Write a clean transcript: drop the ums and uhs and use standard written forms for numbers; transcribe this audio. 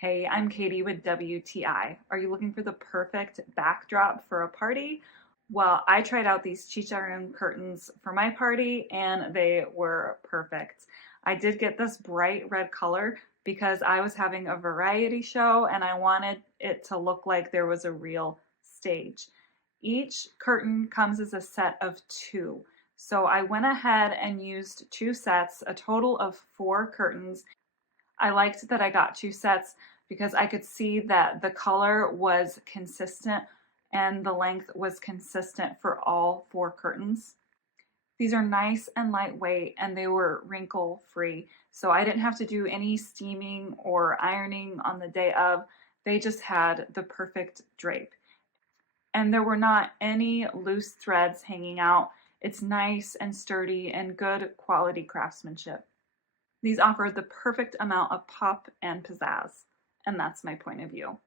Hey, I'm Katie with WTI. Are you looking for the perfect backdrop for a party? Well, I tried out these QICAIYUN curtains for my party and they were perfect. I did get this bright red color because I was having a variety show and I wanted it to look like there was a real stage. Each curtain comes as a set of two. So I went ahead and used two sets, a total of 4 curtains. I liked that I got 2 sets because I could see that the color was consistent and the length was consistent for all 4 curtains. These are nice and lightweight and they were wrinkle free. So I didn't have to do any steaming or ironing on the day of. They just had the perfect drape. And there were not any loose threads hanging out. It's nice and sturdy and good quality craftsmanship. These offer the perfect amount of pop and pizzazz, and that's my point of view.